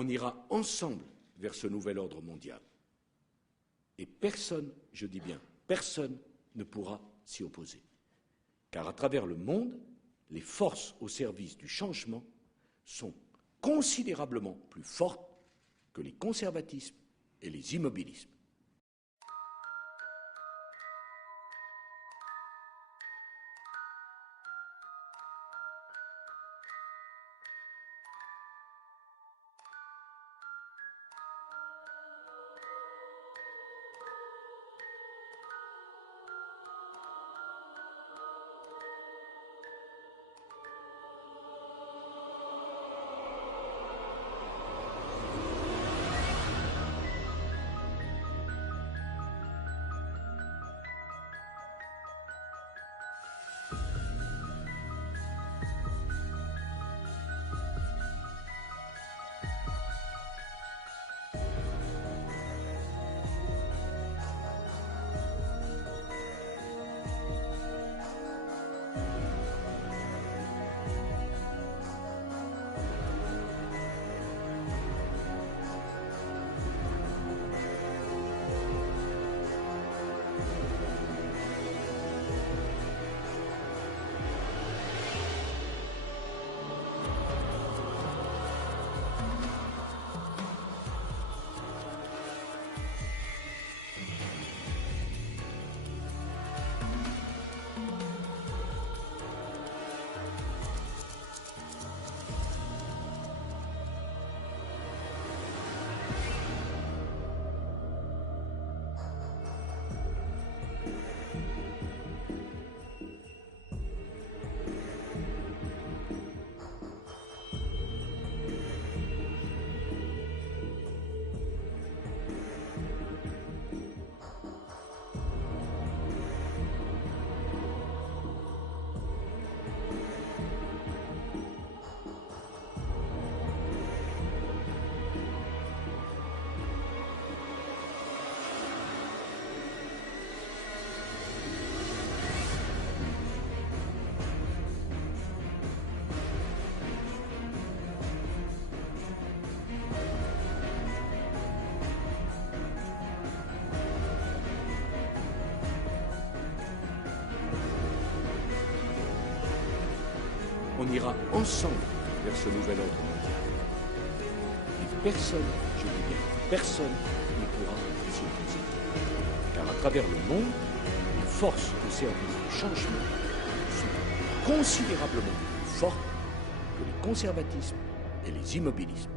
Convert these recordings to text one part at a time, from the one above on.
On ira ensemble vers ce nouvel ordre mondial. Et personne, je dis bien personne, ne pourra s'y opposer. Car à travers le monde, les forces au service du changement sont considérablement plus fortes que les conservatismes et les immobilismes. On ira ensemble vers ce nouvel ordre mondial. Et personne, je dis bien personne, ne pourra s'y opposer. Car à travers le monde, les forces au service du changement sont considérablement plus fortes que les conservatismes et les immobilismes.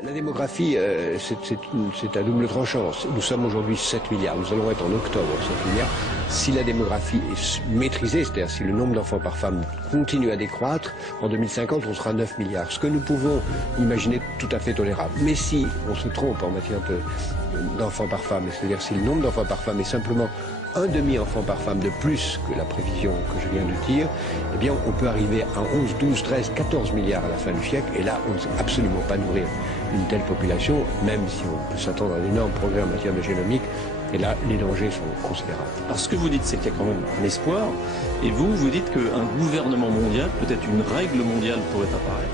La démographie, c'est à double tranchant. Nous sommes aujourd'hui 7 milliards. Nous allons être en octobre 7 milliards. Si la démographie est maîtrisée, c'est-à-dire si le nombre d'enfants par femme continue à décroître, en 2050, on sera 9 milliards. Ce que nous pouvons imaginer tout à fait tolérable. Mais si on se trompe en matière d'enfants par femme, c'est-à-dire si le nombre d'enfants par femme est simplement un demi-enfant par femme de plus que la prévision que je viens de dire, eh bien on peut arriver à 11, 12, 13, 14 milliards à la fin du siècle, et là on ne sait absolument pas nourrir une telle population, même si on peut s'attendre à d'énormes progrès en matière de génomique, et là les dangers sont considérables. Alors ce que vous dites, c'est qu'il y a quand même un espoir, et vous dites qu'un gouvernement mondial, peut-être une règle mondiale pourrait apparaître.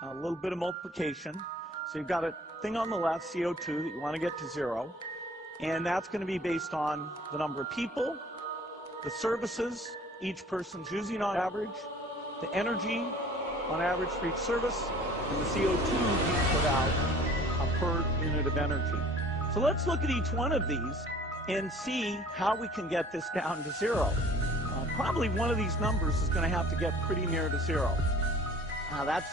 A little bit of multiplication. So you've got a thing on the left, CO2, that you want to get to 0. And that's going to be based on the number of people, the services each person's using on average, the energy on average for each service, and the CO2 being put out per unit of energy. So let's look at each one of these and see how we can get this down to 0. Probably one of these numbers is going to have to get pretty near to 0. That's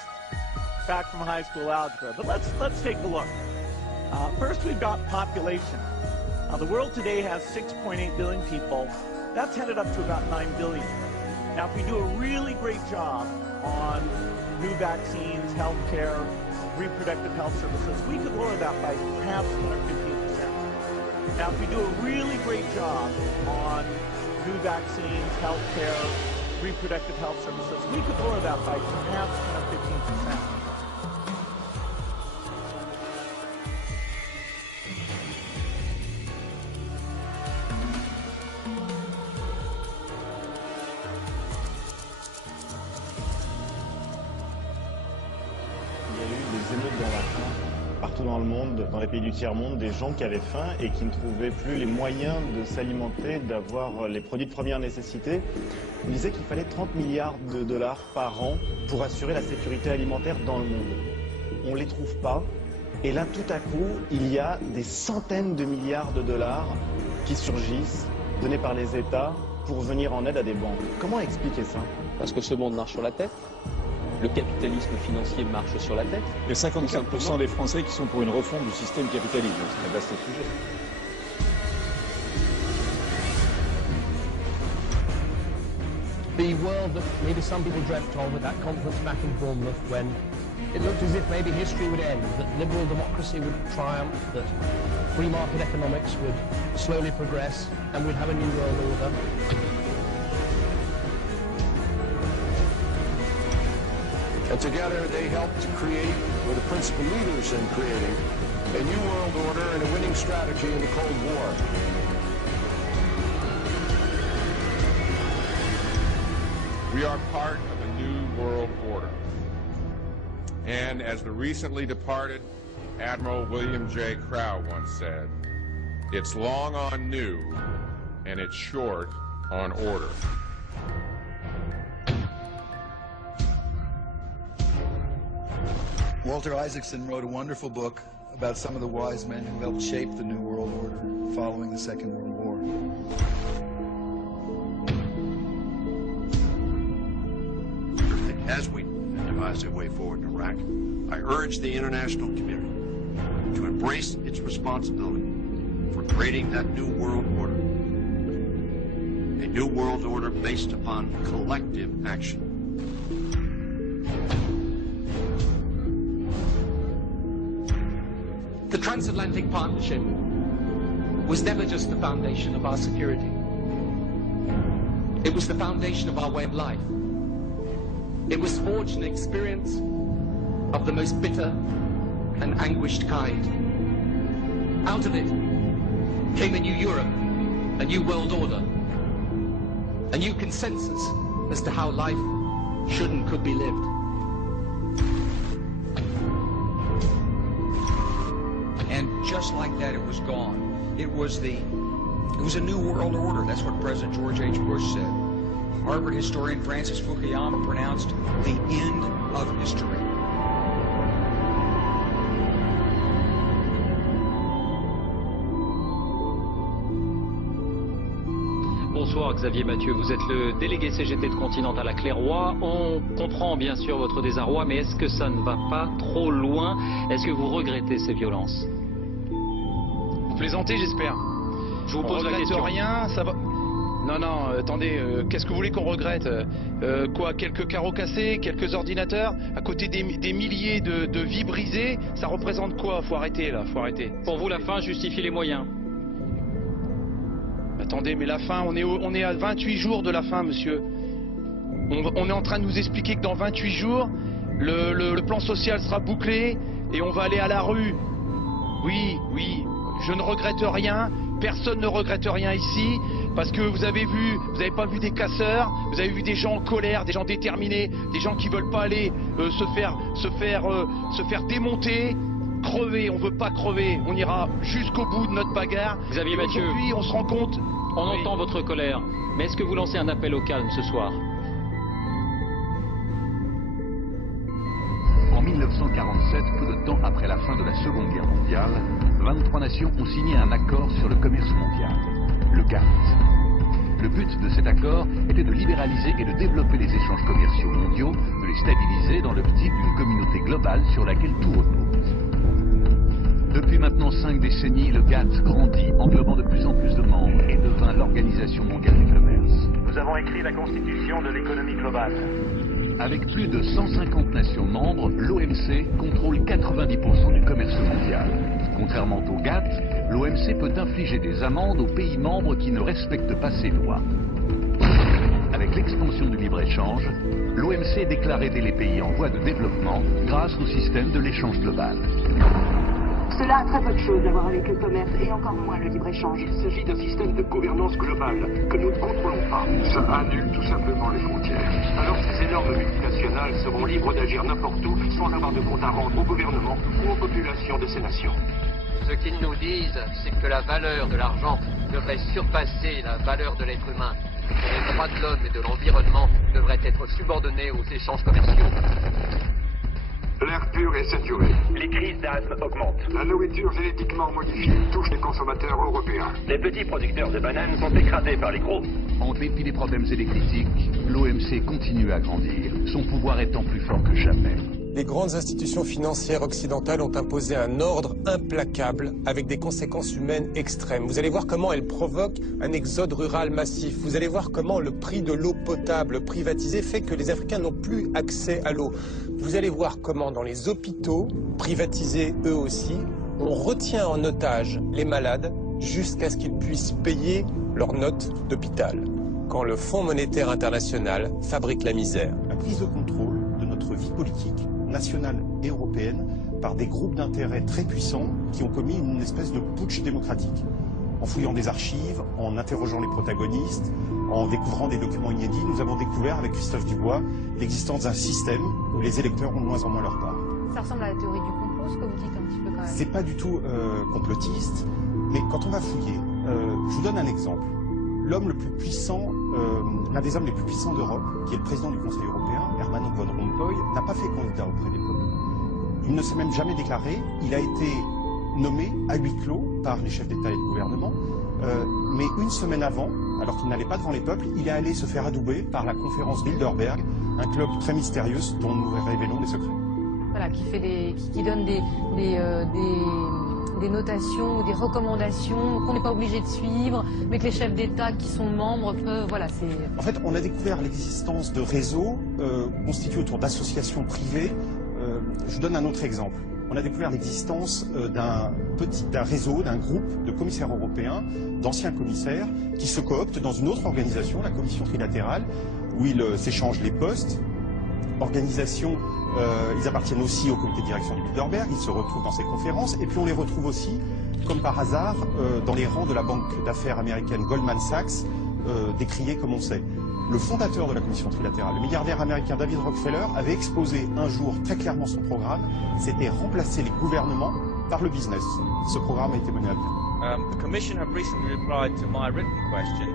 back from high school algebra, but let's take a look. First, we've got population. The world today has 6.8 billion people. That's headed up to about 9 billion. Now, if we do a really great job on new vaccines, healthcare, reproductive health services, we could lower that by perhaps 10 or 15%. Now, if we do a really great job on new vaccines, healthcare, reproductive health services, we could lower that by perhaps 10 or 15%. Il y a eu des émeutes dans la faim partout dans le monde, dans les pays du tiers-monde, des gens qui avaient faim et qui ne trouvaient plus les moyens de s'alimenter, d'avoir les produits de première nécessité. On disait qu'il fallait 30 milliards de dollars par an pour assurer la sécurité alimentaire dans le monde. On ne les trouve pas. Et là, tout à coup, il y a des centaines de milliards de dollars qui surgissent, donnés par les États, pour venir en aide à des banques. Comment expliquer ça? Parce que ce monde marche sur la tête. Le capitalisme financier marche sur la tête. Il y a 54% des Français qui sont pour une refonte du système capitaliste. C'est un vaste sujet. The world that maybe some people dreamt of at that conference back in Bournemouth, when it looked as if maybe history would end, that liberal democracy would triumph, that free market economics would slowly progress, and we'd have a new world order. And together they helped to create, were the principal leaders in creating, a new world order and a winning strategy in the Cold War. We are part of a new world order. And as the recently departed Admiral William J. Crowe once said, it's long on new and it's short on order. Walter Isaacson wrote a wonderful book about some of the wise men who helped shape the New World Order following the Second World War. As we devise a way forward in Iraq, I urge the international community to embrace its responsibility for creating that new world order. A new world order based upon collective action. The transatlantic partnership was never just the foundation of our security. It was the foundation of our way of life. It was forged in experience of the most bitter and anguished kind. Out of it came a new Europe, a new world order, a new consensus as to how life should and could be lived. And just like that, it was gone. It was a new world order. That's what President George H. Bush said. Harvard historian Francis Fukuyama pronounced the end of history. Bonsoir Xavier Mathieu, vous êtes le délégué CGT de Continental à Clairoy. On comprend bien sûr votre désarroi, mais est-ce que ça ne va pas trop loin? Est-ce que vous regrettez ces violences? Vous plaisantez, j'espère. Je vous pose la question. Rien, ça va... Non, attendez, qu'est-ce que vous voulez qu'on regrette? Quoi, quelques carreaux cassés, quelques ordinateurs? À côté des milliers de vies brisées, ça représente quoi? Faut arrêter là, faut arrêter. Pour vous, la fin justifie les moyens? Attendez, mais la fin, on est à 28 jours de la fin, monsieur. On est en train de nous expliquer que dans 28 jours, le plan social sera bouclé et on va aller à la rue. Oui, je ne regrette rien, personne ne regrette rien ici, parce que vous avez pas vu des casseurs, vous avez vu des gens en colère, des gens déterminés, des gens qui veulent pas aller se faire démonter. Crever, on veut pas crever, on ira jusqu'au bout de notre bagarre. Xavier Mathieu, aujourd'hui, on se rend compte... On entend votre colère, mais est-ce que vous lancez un appel au calme ce soir? En 1947, peu de temps après la fin de la Seconde Guerre mondiale, 23 nations ont signé un accord sur le commerce mondial, le GATT. Le but de cet accord était de libéraliser et de développer les échanges commerciaux mondiaux, de les stabiliser dans l'optique d'une communauté globale sur laquelle tout repose. Depuis maintenant 5 décennies, le GATT grandit, englobant de plus en plus de membres et devint l'Organisation mondiale du commerce. Nous avons écrit la constitution de l'économie globale. Avec plus de 150 nations membres, l'OMC contrôle 90% du commerce mondial. Contrairement au GATT, l'OMC peut infliger des amendes aux pays membres qui ne respectent pas ses lois. Avec l'expansion du libre-échange, l'OMC déclare aider les pays en voie de développement grâce au système de l'échange global. Cela a très peu de choses à voir avec le commerce et encore moins le libre-échange. Il s'agit d'un système de gouvernance globale que nous ne contrôlons pas. Ça annule tout simplement les frontières. Alors ces énormes multinationales seront libres d'agir n'importe où sans avoir de compte à rendre au gouvernement ou aux populations de ces nations. Ce qu'ils nous disent, c'est que la valeur de l'argent devrait surpasser la valeur de l'être humain. Que les droits de l'homme et de l'environnement devraient être subordonnés aux échanges commerciaux. L'air pur est saturé. Les crises d'asthme augmentent. La nourriture génétiquement modifiée touche les consommateurs européens. Les petits producteurs de bananes sont écrasés par les gros. En dépit des problèmes et des critiques, l'OMC continue à grandir, son pouvoir étant plus fort que jamais. Les grandes institutions financières occidentales ont imposé un ordre implacable avec des conséquences humaines extrêmes. Vous allez voir comment elles provoquent un exode rural massif. Vous allez voir comment le prix de l'eau potable privatisée fait que les Africains n'ont plus accès à l'eau. Vous allez voir comment dans les hôpitaux, privatisés eux aussi, on retient en otage les malades jusqu'à ce qu'ils puissent payer leurs notes d'hôpital. Quand le Fonds monétaire international fabrique la misère. La prise de contrôle de notre vie politique, nationale et européenne, par des groupes d'intérêts très puissants qui ont commis une espèce de putsch démocratique. En fouillant des archives, en interrogeant les protagonistes, en découvrant des documents inédits, nous avons découvert avec Christophe Dubois l'existence d'un système où les électeurs ont de moins en moins leur part. Ça ressemble à la théorie du complot, ce que vous dites un petit peu quand même. C'est pas du tout complotiste, mais quand on va fouiller, je vous donne un exemple. L'homme le plus puissant, l'un des hommes les plus puissants d'Europe, qui est le président du Conseil européen, Herman Van Rompuy, n'a pas fait candidat auprès des peuples. Il ne s'est même jamais déclaré. Il a été nommé à huis clos par les chefs d'État et de gouvernement, mais une semaine avant, alors qu'il n'allait pas devant les peuples, il est allé se faire adouber par la conférence Bilderberg, un club très mystérieux dont nous révélons les secrets. Voilà, qui donne des notations ou des recommandations qu'on n'est pas obligé de suivre, mais que les chefs d'État qui sont membres peuvent... Voilà, c'est... En fait, on a découvert l'existence de réseaux constitués autour d'associations privées. Je vous donne un autre exemple. On a découvert l'existence d'un réseau, d'un groupe de commissaires européens, d'anciens commissaires, qui se cooptent dans une autre organisation, la Commission trilatérale, où ils s'échangent les postes. Organisation, ils appartiennent aussi au comité de direction du Bilderberg, ils se retrouvent dans ces conférences, et puis on les retrouve aussi, comme par hasard, dans les rangs de la banque d'affaires américaine Goldman Sachs, décriée comme on sait. Le fondateur de la commission trilatérale, le milliardaire américain David Rockefeller, avait exposé un jour très clairement son programme, c'était remplacer les gouvernements par le business. Ce programme a été mené à bien. The Commission have recently replied to my written question,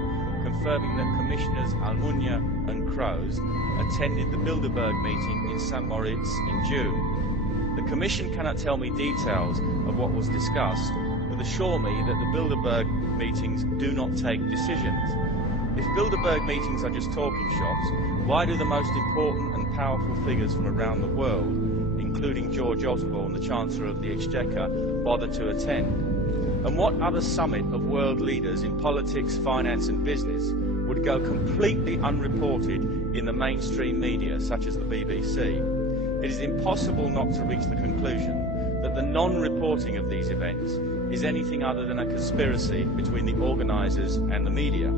confirming that Commissioners Almunia and Kroes attended the Bilderberg meeting in St. Moritz in June. The Commission cannot tell me details of what was discussed, but assure me that the Bilderberg meetings do not take decisions. If Bilderberg meetings are just talking shops, why do the most important and powerful figures from around the world, including George Osborne, the Chancellor of the Exchequer, bother to attend? And what other summit of world leaders in politics, finance and business would go completely unreported in the mainstream media, such as the BBC? It is impossible not to reach the conclusion that the non-reporting of these events is anything other than a conspiracy between the organisers and the media.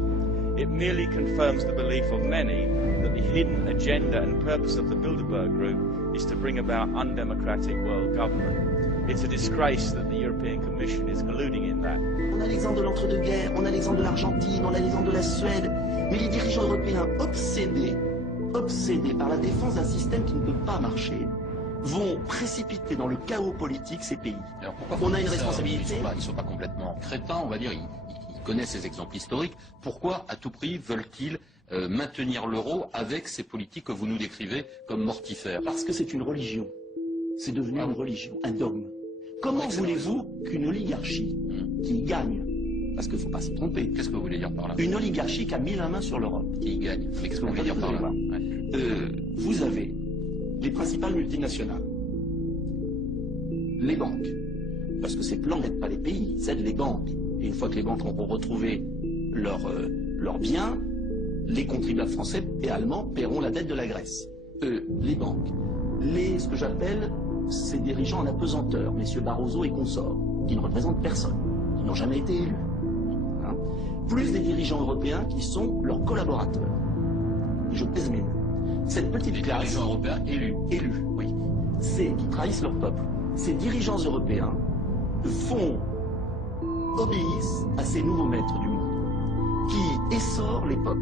It merely confirms the belief of many that the hidden agenda and purpose of the Bilderberg Group is to bring about undemocratic world government. It's a disgrace that the European Commission is colluding in that. On a l'exemple de l'entre-deux-guerres, on a l'exemple de l'Argentine, on a l'exemple de la Suède, mais les dirigeants européens obsédés par la défense d'un système qui ne peut pas marcher, vont précipiter dans le chaos politique ces pays. Alors pourquoi on a une responsabilité. Ils ne sont pas complètement crétins, on va dire, ils connaissent ces exemples historiques. Pourquoi, à tout prix, veulent-ils maintenir l'euro avec ces politiques que vous nous décrivez comme mortifères? Parce que c'est une religion. C'est devenu une religion, un dogme. Comment voulez-vous qu'une oligarchie qui gagne, parce qu'il ne faut pas se tromper. Qu'est-ce que vous voulez dire par là? Une oligarchie qui a mis la main sur l'Europe. Qui gagne. Mais qu'est-ce que vous voulez dire par là? Vous avez les principales multinationales, les banques, parce que ces plans n'aident pas les pays, ils aident les banques. Et une fois que les banques auront retrouvé leurs biens, les contribuables français et allemands paieront la dette de la Grèce. Les banques, ce que j'appelle ces dirigeants en apesanteur, messieurs Barroso et consorts, qui ne représentent personne, qui n'ont jamais été élus. Hein, plus des dirigeants européens qui sont leurs collaborateurs. Je pèse mes mots. Cette petite classe... dirigeants européens élus. Élus, oui. C'est qui trahissent leur peuple. Ces dirigeants européens obéissent à ces nouveaux maîtres du monde, qui essorent les peuples,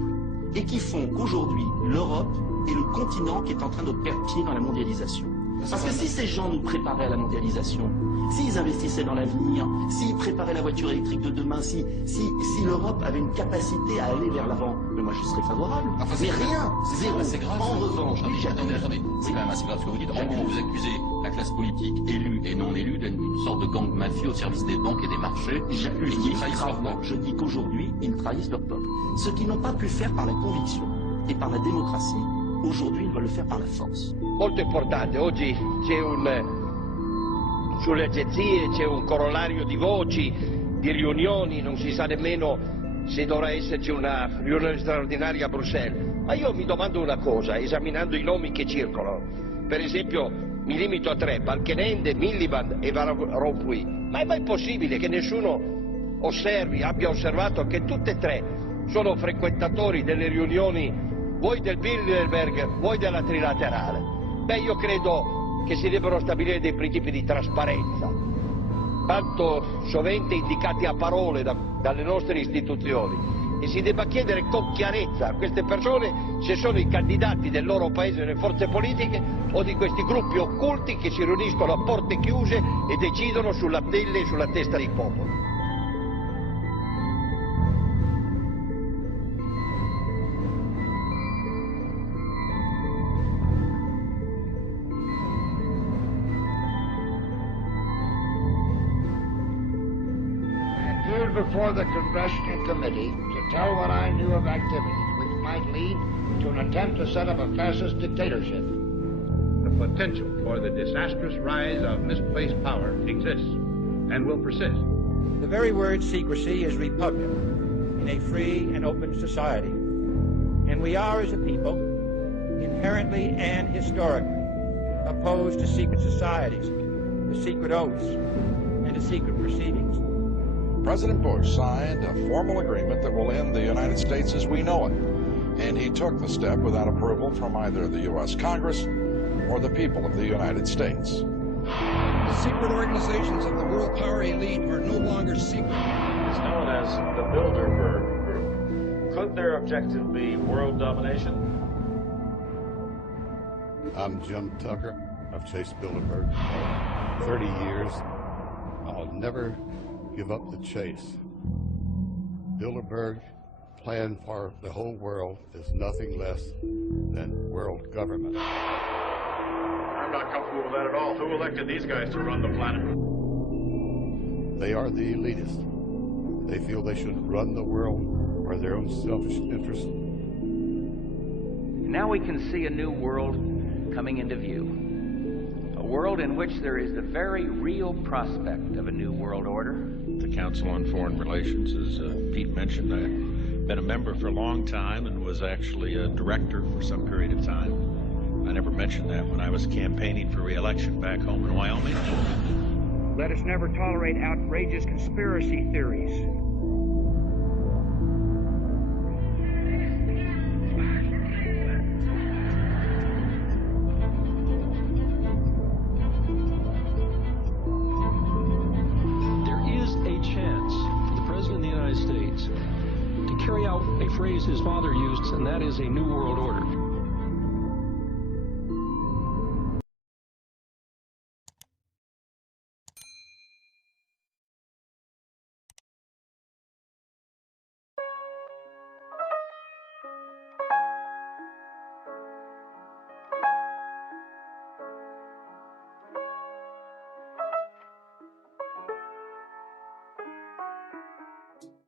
et qui font qu'aujourd'hui, l'Europe est le continent qui est en train de perdre pied dans la mondialisation. Parce que si ces gens nous préparaient à la mondialisation, s'ils investissaient dans l'avenir, s'ils préparaient la voiture électrique de demain, si l'Europe avait une capacité à aller vers l'avant, mais moi je serais favorable. Enfin, mais rien, zéro. C'est grave. En revanche, attendez, c'est quand même assez grave ce que vous dites. En gros, vous accusez la classe politique élue et non élue d'une sorte de gang mafieux au service des banques et des marchés. J'accuse gravement. Je dis qu'aujourd'hui, ils trahissent leur peuple. Ce qu'ils n'ont pas pu faire par la conviction et par la démocratie, aujourd'hui, ils veulent le faire par la force. Molto importante, oggi sulle agenzie c'è un corollario di voci, di riunioni, non si sa nemmeno se dovrà esserci una riunione straordinaria a Bruxelles. Ma io mi domando una cosa, esaminando i nomi che circolano. Per esempio, mi limito a 3, Balkenende, Miliband e Van Rompuy. Ma è mai possibile che nessuno abbia osservato che tutte e 3 sono frequentatori delle riunioni vuoi del Bilderberg, vuoi della trilaterale? Beh, io credo che si debbano stabilire dei principi di trasparenza, tanto sovente indicati a parole dalle nostre istituzioni, e si debba chiedere con chiarezza a queste persone se sono i candidati del loro paese nelle forze politiche o di questi gruppi occulti che si riuniscono a porte chiuse e decidono sulla pelle e sulla testa dei popoli. Before the Congressional Committee to tell what I knew of activities which might lead to an attempt to set up a fascist dictatorship. The potential for the disastrous rise of misplaced power exists and will persist. The very word secrecy is repugnant in a free and open society. And we are, as a people, inherently and historically opposed to secret societies, to secret oaths, and to secret proceedings. President Bush signed a formal agreement that will end the United States as we know it, and he took the step without approval from either the U.S. Congress or the people of the United States. The secret organizations of the world power elite are no longer secret. It's known as the Bilderberg Group. Could their objective be world domination? I'm Jim Tucker. I've chased Bilderberg 30 years. I'll never give up the chase. Bilderberg plan for the whole world is nothing less than world government. I'm not comfortable with that at all. Who elected these guys to run the planet? They are the elitists. They feel they should run the world for their own selfish interests. Now we can see a new world coming into view. A world in which there is the very real prospect of a new world order. The Council on Foreign Relations, as Pete mentioned, I've been a member for a long time and was actually a director for some period of time. I never mentioned that when I was campaigning for re-election back home in Wyoming. Let us never tolerate outrageous conspiracy theories. States to carry out a phrase his father used, and that is a new world order.